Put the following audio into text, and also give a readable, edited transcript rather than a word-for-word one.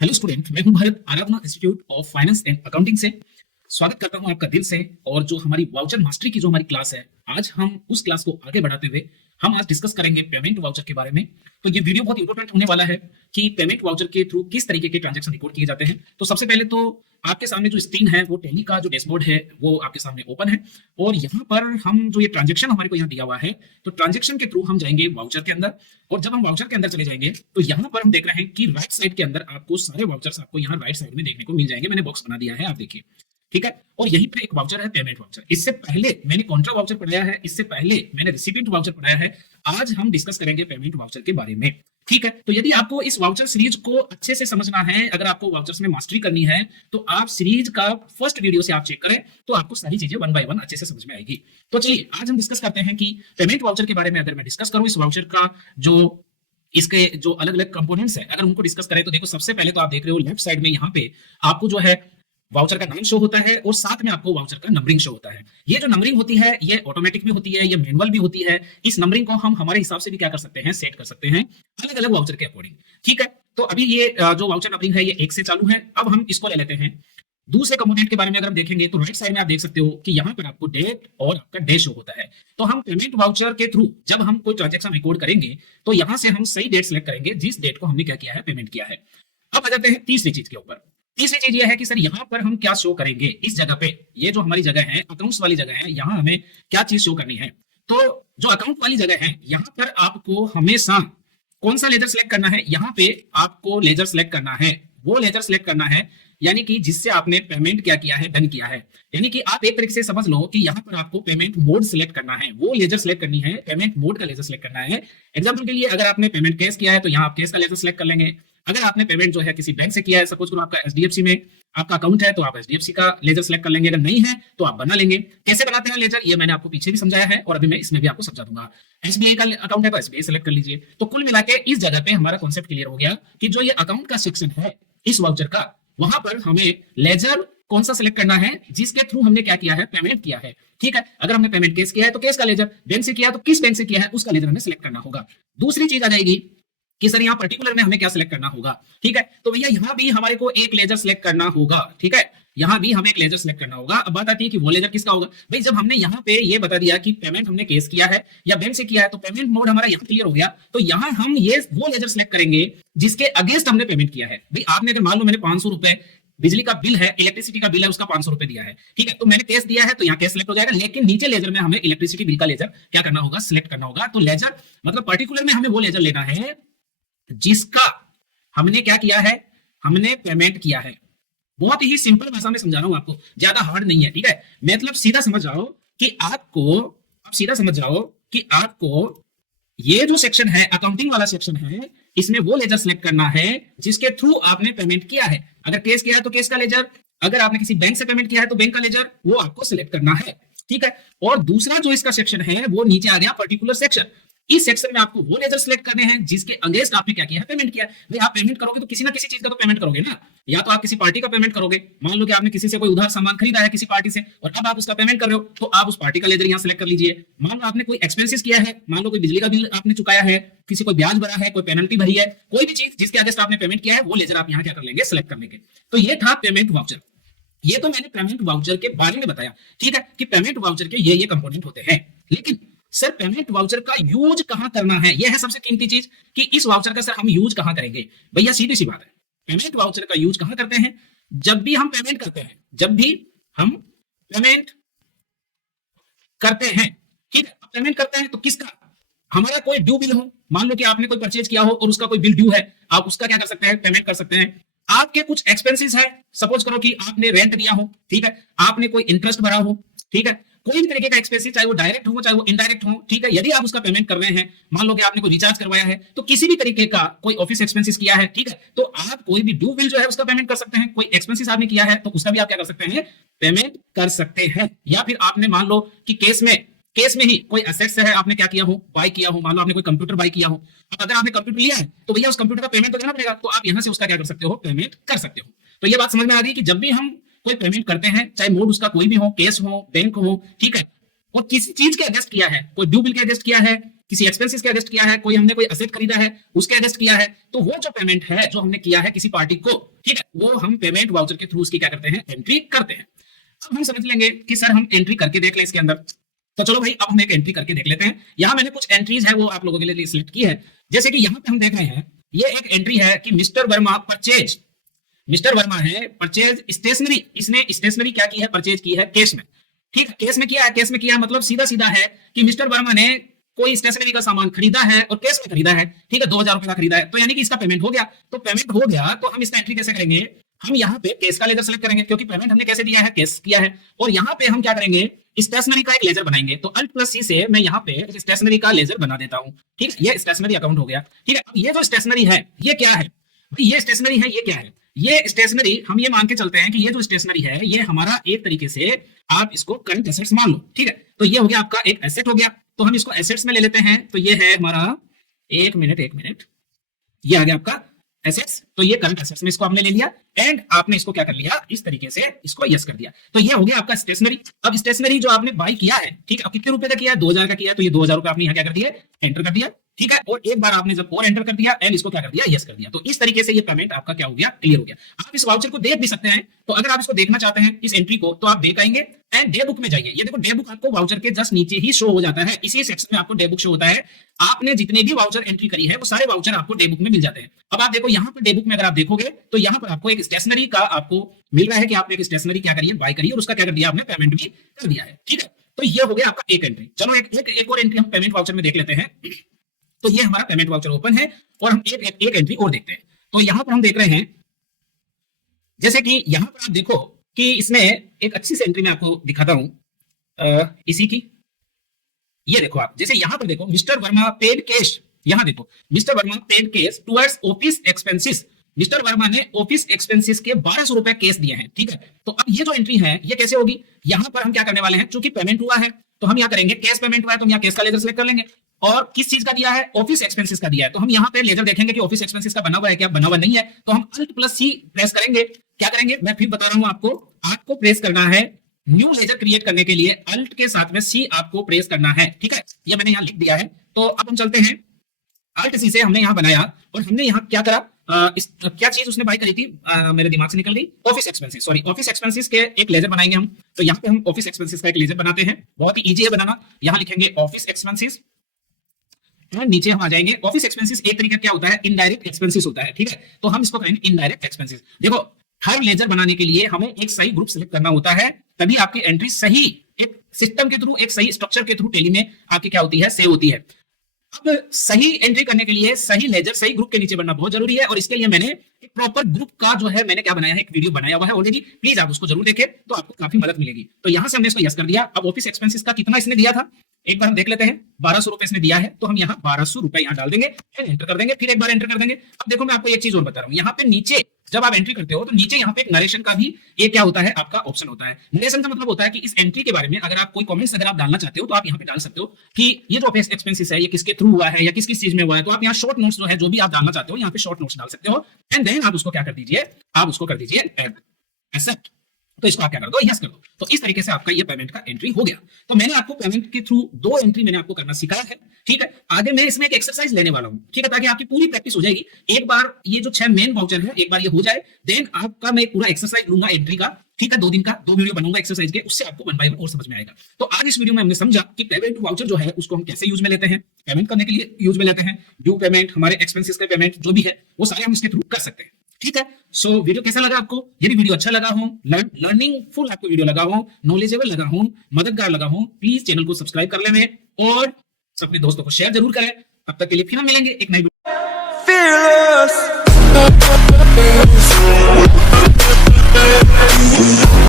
Hello student, मैं हूं Bharat Aradhana institute of finance and accounting से। स्वागत करता हूं आपका दिल से। और जो हमारी वाउचर मास्टरी की जो हमारी क्लास है, आज हम उस क्लास को आगे बढ़ाते हुए हम आज डिस्कस करेंगे पेमेंट वाउचर के बारे में। तो ये वीडियो बहुत इंपॉर्टेंट होने वाला है कि पेमेंट वाउचर के थ्रू किस तरीके के ट्रांजैक्शन रिकॉर्ड किए जाते हैं। तो सबसे पहले तो आपके सामने जो स्क्रीन है वो टैली का जो डैशबोर्ड है वो आपके सामने ओपन है। और यहाँ पर हम जो ये ट्रांजैक्शन हमारे को यहाँ दिया हुआ है, तो ट्रांजैक्शन के थ्रू हम जाएंगे वाउचर के अंदर। और जब हम वाउचर के अंदर चले जाएंगे तो यहाँ पर हम देख रहे हैं कि राइट साइड के अंदर आपको सारे वाउचर्स आपको यहाँ राइट साइड में देखने को मिल जाएंगे। मैंने बॉक्स बना दिया है, आप देखिए, ठीक है। और यहीं पे एक वाउचर है पेमेंट वाउचर। इससे पहले मैंने कॉन्ट्रा वाउचर पढ़ाया है, इससे पहले मैंने रिसिपिएंट वाउचर पढ़ाया है। आज हम डिस्कस करेंगे पेमेंट वाउचर के बारे में, ठीक है। तो यदि आपको इस वाउचर सीरीज को अच्छे से समझना है, अगर आपको वाउचर्स में मास्टरी करनी है, तो आप सीरीज का फर्स्ट वीडियो से आप चेक करें तो आपको सारी चीजें वन बाय वन अच्छे से समझ में आएगी। तो चलिए आज हम डिस्कस करते हैं कि पेमेंट वाउचर के बारे में। अगर मैं डिस्कस करूं इस वाउचर का जो इसके जो अलग अलग कंपोनेंट्स है, अगर उनको डिस्कस करें तो देखो, सबसे पहले तो आप देख रहे हो लेफ्ट साइड में यहाँ पे आपको जो है वाउचर का नाम शो होता है और साथ में आपको वाउचर का नंबरिंग शो होता है। ये जो नंबरिंग होती है ये ऑटोमेटिक भी होती है, ये मैनुअल भी होती है। इस नंबरिंग को हम हमारे हिसाब से भी क्या कर सकते हैं, सेट कर सकते हैं अलग अलग वाउचर के अकॉर्डिंग, ठीक है। तो अभी ये जो वाउचर नंबरिंग है ये 1 से चालू है। अब हम इसको ले लेते हैं। दूसरे कंपोनेंट के बारे में अगर हम देखेंगे तो राइट साइड में आप देख सकते हो कि यहाँ पर आपको डेट और आपका डे शो होता है। तो हम पेमेंट वाउचर के थ्रू जब हम कोई ट्रांजैक्शन रिकॉर्ड करेंगे तो यहाँ से हम सही डेट सेलेक्ट करेंगे जिस डेट को हमने क्या किया है, पेमेंट किया है। अब आ जाते हैं तीसरी चीज के ऊपर। तीसरी चीज ये है कि सर यहाँ पर हम क्या शो करेंगे, इस जगह पे ये जो हमारी जगह है अकाउंट्स वाली जगह है, यहाँ हमें क्या चीज शो करनी है। तो जो अकाउंट वाली जगह है यहाँ पर आपको हमेशा कौन सा लेजर सेलेक्ट करना है, यहाँ पे आपको लेजर सेलेक्ट करना है, वो लेजर सेलेक्ट करना है यानी कि जिससे आपने पेमेंट क्या किया है, डन किया है। यानी कि आप एक तरीके से समझ लो कि यहाँ पर आपको पेमेंट मोड सिलेक्ट करना है, वो लेजर सेलेक्ट करनी है, पेमेंट मोड का लेजर सेलेक्ट करना है। एग्जांपल के लिए अगर आपने पेमेंट कैश किया है तो यहाँ आप कैश का लेजर सेलेक्ट कर लेंगे। अगर आपने पेमेंट जो है किसी बैंक से किया है, सपोज करो आपका एचडीएफसी में आपका अकाउंट है, तो आप एचडीएफसी का लेजर सेलेक्ट कर लेंगे। अगर नहीं है तो आप बना लेंगे। कैसे बनाते हैं लेजर, ये मैंने आपको पीछे भी समझाया है और अभी मैं इसमें भी आपको समझा दूंगा। एसबीआई का अकाउंट है तो एसबीआई सेलेक्ट कर लीजिए। तो कुल मिला के इस जगह पे हमारा कॉन्सेप्ट क्लियर हो गया कि जो ये अकाउंट का सेक्शन है इस वाउचर का, वहां पर हमें लेजर कौन सा सिलेक्ट करना है जिसके थ्रू हमने क्या किया है, पेमेंट किया है, ठीक है। अगर हमने पेमेंट कैश किया है तो कैश का लेजर, बैंक से किया है तो किस बैंक से किया है उसका लेजर हमें सिलेक्ट करना होगा। दूसरी चीज आ जाएगी कि सर यहाँ पर्टिकुलर में हमें क्या सिलेक्ट करना होगा, ठीक है। तो भैया यहाँ भी हमारे को एक लेजर सिलेक्ट करना होगा, ठीक है। यहाँ भी हमें एक लेजर सिलेक्ट करना होगा। अब बात आती है कि वो लेजर किसका होगा। भाई जब हमने यहाँ पे ये बता दिया कि पेमेंट हमने कैश किया है या बैंक से किया है, तो पेमेंट मोड हमारा यहाँ क्लियर हो गया। तो यहाँ हम ये वो लेजर सिलेक्ट करेंगे जिसके अगेंस्ट हमने पेमेंट किया है। भाई आपने अगर मान लो मैंने 500 रुपए बिजली का बिल है, इलेक्ट्रिसिटी का बिल है, उसका 500 रुपए दिया है, ठीक है। तो मैंने कैश दिया है तो यहाँ कैश सिलेक्ट हो जाएगा, लेकिन नीचे लेजर में हमें इलेक्ट्रिसिटी बिल का लेजर क्या करना होगा, सिलेक्ट करना होगा। तो लेजर मतलब पर्टिकुलर में हमें वो लेजर लेना है जिसका हमने क्या किया है, हमने पेमेंट किया है। बहुत ही सिंपल भाषा में समझा रहा हूं आपको, ज्यादा हार्ड नहीं है, ठीक है। मतलब सीधा समझ जाओ कि आपको, आप सीधा समझ जाओ कि आपको ये जो सेक्शन है अकाउंटिंग वाला सेक्शन है, इसमें वो लेजर सिलेक्ट करना है जिसके थ्रू आपने पेमेंट किया है। अगर कैश किया है तो कैश का लेजर, अगर आपने किसी बैंक से पेमेंट किया है तो बैंक का लेजर, वो आपको सिलेक्ट करना है, ठीक है। और दूसरा जो इसका सेक्शन है वो नीचे आ गया पर्टिकुलर सेक्शन। इस सेक्शन में आपको वो लेजर सिलेक्ट करने हैं जिसके अगेंस्ट आपने क्या किया है, पेमेंट किया है। भाई आप पेमेंट करोगे तो किसी ना किसी चीज का तो पेमेंट करोगे ना, या तो आप किसी पार्टी का पेमेंट करोगे। मान लो कि आपने किसी से कोई उधार सामान खरीदा है किसी पार्टी से और अब आप उसका पेमेंट कर रहे हो, तो आप उस पार्टी का लेजर यहाँ सिलेक्ट कर लीजिए। मान लो आपने कोई एक्सपेंसेस किया है, मान लो कोई बिजली का बिल आपने चुकाया है, किसी कोई ब्याज भरा है, कोई पेनल्टी भरी है, कोई भी चीज जिसके अगेंस्ट आपने पेमेंट किया है, वो लेजर आप यहाँ क्या कर लेंगे, सिलेक्ट कर लेंगे। तो ये था पेमेंट वाउचर। ये तो मैंने पेमेंट वाउचर के बारे में बताया, ठीक है, कि पेमेंट वाउचर के ये कंपोनेंट होते हैं। लेकिन सर पेमेंट वाउचर का यूज कहां करना है, यह है सबसे कीमती चीज कि इस वाउचर का सर हम यूज कहां करेंगे। भैया सीधी सी बात है, पेमेंट वाउचर का यूज कहां करते हैं, जब भी हम पेमेंट करते हैं, जब भी हम पेमेंट करते हैं, ठीक है। पेमेंट करते हैं तो किसका, हमारा कोई ड्यू बिल हो, मान लो कि आपने कोई परचेज किया हो और उसका कोई बिल ड्यू है, आप उसका क्या कर सकते हैं, पेमेंट कर सकते हैं। आपके कुछ एक्सपेंसेस है, सपोज करो कि आपने रेंट दिया हो, ठीक है, आपने कोई इंटरेस्ट भरा हो, ठीक है, कोई भी तरीके का एक्सपेंसेस, चाहे वो डायरेक्ट हो चाहे वो इनडायरेक्ट हो, ठीक है। यदि आप उसका पेमेंट कर रहे हैं, मान लो कि आपने कोई रिचार्ज करवाया है, तो किसी भी तरीके का कोई ऑफिस एक्सपेंसेस किया है, ठीक है, तो आप कोई भी ड्यू बिल जो है उसका पेमेंट कर सकते हैं। कोई एक्सपेंसेस आपने किया है तो उसका भी आप क्या कर सकते हैं, पेमेंट कर सकते हैं। या फिर आपने मान लो कि केस में ही कोई एसेट्स है, आपने क्या किया हो, बाय किया हो, मान लो आपने कोई कंप्यूटर बाय किया हो। अब अगर आपने कंप्यूटर लिया है तो भैया उस कंप्यूटर का पेमेंट तो देना पड़ेगा, तो आप यहां से उसका क्या कर सकते हो, पेमेंट कर सकते हो। तो ये बात समझ में आ गई कि जब भी हम कोई पेमेंट करते हैं, चाहे मोड उसका कोई भी हो, कैश हो, बैंक हो, ठीक है, और किसी चीज के अगेंस्ट किया है, कोई ड्यू बिल के अगेंस्ट किया है, किसी एक्सपेंसेस के अगेंस्ट किया है, कोई हमने कोई असेट खरीदा है उसके अगेंस्ट किया है, तो वो जो पेमेंट है जो हमने किया है किसी पार्टी को, ठीक है, वो हम पेमेंट वाउचर के थ्रू उसकी क्या करते हैं, एंट्री करते हैं। अब हम समझ लेंगे कि सर हम एंट्री करके देख लें इसके अंदर। तो चलो भाई अब हम एक एंट्री करके देख लेते हैं। यहाँ मैंने कुछ एंट्रीज है वो आप लोगों के लिए सिलेक्ट की है। जैसे कि यहाँ पे हम देख रहे हैं ये एक एंट्री है कि mister Verma purchase, mister Verma है परचेज स्टेशनरी, इसने स्टेशनरी क्या की है, परचेज की है कैश में, ठीक है, केस में किया है, केस में किया है मतलब सीधा सीधा है कि मिस्टर वर्मा ने कोई स्टेशनरी का सामान खरीदा है और केस में खरीदा है, ठीक है, 2000 रुपए का खरीदा है, तो यानी कि इसका पेमेंट हो गया। तो पेमेंट हो गया तो हम इसका एंट्री कैसे करेंगे, हम यहाँ पे केस का लेजर सेलेक्ट करेंगे क्योंकि पेमेंट हमने कैसे दिया है, केस किया है, और यहाँ पे हम क्या करेंगे, स्टेशनरी का एक लेजर बनाएंगे। तो अल्ट प्लस सी से मैं यहाँ पे स्टेशनरी का लेजर बना देता हूँ, ठीक है, ये स्टेशनरी अकाउंट हो गया, ठीक है। अब ये जो स्टेशनरी है ये क्या है, ये स्टेशनरी है, ये क्या है, ये स्टेशनरी हम ये मान के चलते हैं कि ये जो स्टेशनरी है ये हमारा एक तरीके से आप इसको करंट एसेट्स मान लो, ठीक है। तो ये हो गया आपका एक एसेट हो गया, तो हम इसको एसेट्स में ले लेते हैं। तो ये है हमारा, एक मिनट, ये आ गया आपका एसेट्स, तो ये करंट एसेट्स में इसको आपने ले लिया एंड आपने इसको क्या कर लिया, इस तरीके से इसको यस कर दिया। तो ये हो गया आपका स्टेशनरी। अब स्टेशनरी जो आपने बाय किया है, ठीक है, अब कितने रुपए का किया है, 2000 का किया है, तो ये 2000 रुपए आपने यहाँ क्या कर दिया, एंटर कर दिया, ठीक है। और एक बार आपने जब और एंटर कर दिया एंड इसको क्या कर दिया, यस कर दिया, तो इस तरीके से ये पेमेंट आपका क्या हो गया, क्लियर हो गया। आप इस वाउचर को देख भी सकते हैं, तो अगर आप इसको देखना चाहते हैं इस एंट्री को, तो आप देख आएंगे एंड डे बुक में जाइए। ये देखो डे बुक आपको वाउचर के जस्ट नीचे ही शो हो जाता है, इसी सेक्शन में आपको डे बुक शो होता है। आपने जितने भी वाउचर एंट्री करी है वो सारे वाउचर आपको डे बुक में मिल जाते हैं। अब आप देखो यहाँ पर डे बुक में अगर आप देखोगे तो यहाँ पर आपको एक स्टेशनरी का आपको मिल रहा है कि आपने एक स्टेशनरी क्या करिए, बाय करिए, और उसका क्या कर दिया आपने, पेमेंट भी कर दिया है, ठीक है। तो ये हो गया आपका एक एंट्री। चलो एक और एंट्री हम पेमेंट वाउचर में देख लेते हैं। तो ये हमारा पेमेंट वाउचर ओपन है और हम एक एंट्री और देखते हैं। तो यहां पर हम देख रहे हैं, जैसे कि यहां पर आप देखो कि इसमें एक अच्छी सी एंट्री मैं आपको दिखाता हूं इसी की। ये देखो आप, जैसे यहां पर देखो मिस्टर वर्मा पेड कैश, यहां देखो mister Verma paid cash towards office expenses, mister Verma ने ऑफिस एक्सपेंसेस के 1200 रुपए कैश दिए हैं, ठीक है। तो अब ये जो एंट्री है ये कैसे होगी, यहां पर हम क्या करने वाले हैं, चूंकि पेमेंट हुआ है तो हम यहाँ करेंगे कैश पेमेंट हुआ है, तो हम यहाँ कैश का लेजर सेलेक्ट कर लेंगे। और किस चीज का दिया है, ऑफिस एक्सपेंसेस का दिया है, तो हम यहाँ पे लेजर देखेंगे कि ऑफिस एक्सपेंसेस का बना हुआ है क्या, बना हुआ नहीं है, तो हम अल्ट प्लस सी प्रेस करेंगे। क्या करेंगे, मैं फिर बता रहा हूं आपको प्रेस करना है न्यू लेजर क्रिएट करने के लिए अल्ट के साथ में सी आपको प्रेस करना है, ठीक है, ये मैंने यहाँ लिख दिया है। तो अब हम चलते हैं, अल्ट सी से हमने यहाँ बनाया और हमने यहाँ क्या करा, क्या चीज उसने बाय करी थी, मेरे दिमाग से निकल गई, office expenses, sorry, office expenses के एक लेजर बनाएंगे हम। तो यहाँ पे हम ऑफिस एक्सपेंसेस का एक लेजर बनाते हैं, बहुत ही इजी है बनाना। यहाँ लिखेंगे ऑफिस एक्सपेंसेस, नीचे हम आ जाएंगे। ऑफिस एक्सपेंसेस एक तरीका क्या होता है, इनडायरेक्ट एक्सपेंसेस होता है, ठीक है, तो हम इसको करेंगे इनडायरेक्ट एक्सपेंसेस। देखो हर लेजर बनाने के लिए हमें एक सही ग्रुप सिलेक्ट करना होता है, तभी आपकी एंट्री सही एक सिस्टम के थ्रू, एक सही स्ट्रक्चर के थ्रू टेली में आपकी क्या होती है, सेव होती है। अब सही एंट्री करने के लिए सही लेजर सही ग्रुप के नीचे बनना बहुत जरूरी है, और इसके लिए मैंने एक प्रॉपर ग्रुप का जो है मैंने क्या बनाया है, एक वीडियो बनाया हुआ है ऑलरेडी, प्लीज आप उसको जरूर देखें तो आपको काफी मदद मिलेगी। तो यहां से हमने इसको यस कर दिया। अब ऑफिस एक्सपेंसेस का कितना इसने दिया था, एक बार हम देख लेते हैं, 1200 रुपए इसने दिया है, तो हम यहाँ 1200 रुपए यहाँ डाल देंगे, फिर एंटर कर देंगे, फिर एक बार एंटर कर देंगे। अब देखो मैं आपको एक चीज और बता रहा हूँ, यहाँ पे नीचे जब आप एंट्री करते हो तो नीचे यहाँ पे एक नरेशन का भी एक क्या होता है, आपका ऑप्शन होता है। नरेशन का मतलब होता है कि इस एंट्री के बारे में अगर आप कोई कमेंट्स अगर आप डालना चाहते हो तो आप यहाँ पे डाल सकते हो कि ये जो ऑफिस एक्सपेंसेस है ये किसके थ्रू हुआ है या किस किस चीज में हुआ है। तो आप यहाँ शॉर्ट नोट्स जो है जो भी आप डालना चाहते हो यहाँ पे शॉर्ट नोट्स डाल सकते हो, एंड देन आप उसको क्या कर दीजिए, आप उसको कर दीजिए एक्सेप्ट। तो इसको आप क्या कर दो, यस कर दो। तो इस तरीके से आपका ये पेमेंट का एंट्री हो गया। तो मैंने आपको पेमेंट के थ्रू 2 एंट्री मैंने आपको करना सिखाया है, ठीक है। आगे मैं इसमें एक एक्सरसाइज लेने वाला हूं, ठीक है, ताकि आपकी पूरी प्रैक्टिस हो जाएगी। एक बार ये जो 6 मेन वाउचर है एक बार ये हो जाए, देन आपका मैं पूरा एक्सरसाइज लूंगा एंट्री का, ठीक है, 2 दिन का 2 वीडियो बनूंगा एक्सरसाइज के, उससे आपको 1 बाय 1 और समझ में आएगा। तो आज इस वीडियो में हमने समझा कि पेमेंट वाउचर जो है उसको हम कैसे यूज में लेते हैं, पेमेंट करने के लिए यूज में लेते हैं, ड्यू पेमेंट, हमारे एक्सपेंसेस का पेमेंट जो भी है वो सारे हम इसके थ्रू कर सकते हैं, ठीक है। सो वीडियो कैसा लगा आपको, यदि वीडियो अच्छा लगा हो, लर्निंग फुल आपको वीडियो लगा हो, नॉलेजेबल लगा हो, मददगार लगा हो, प्लीज चैनल को सब्सक्राइब कर लें और अपने दोस्तों को शेयर जरूर करें। तब तक के लिए फिर हम मिलेंगे एक नई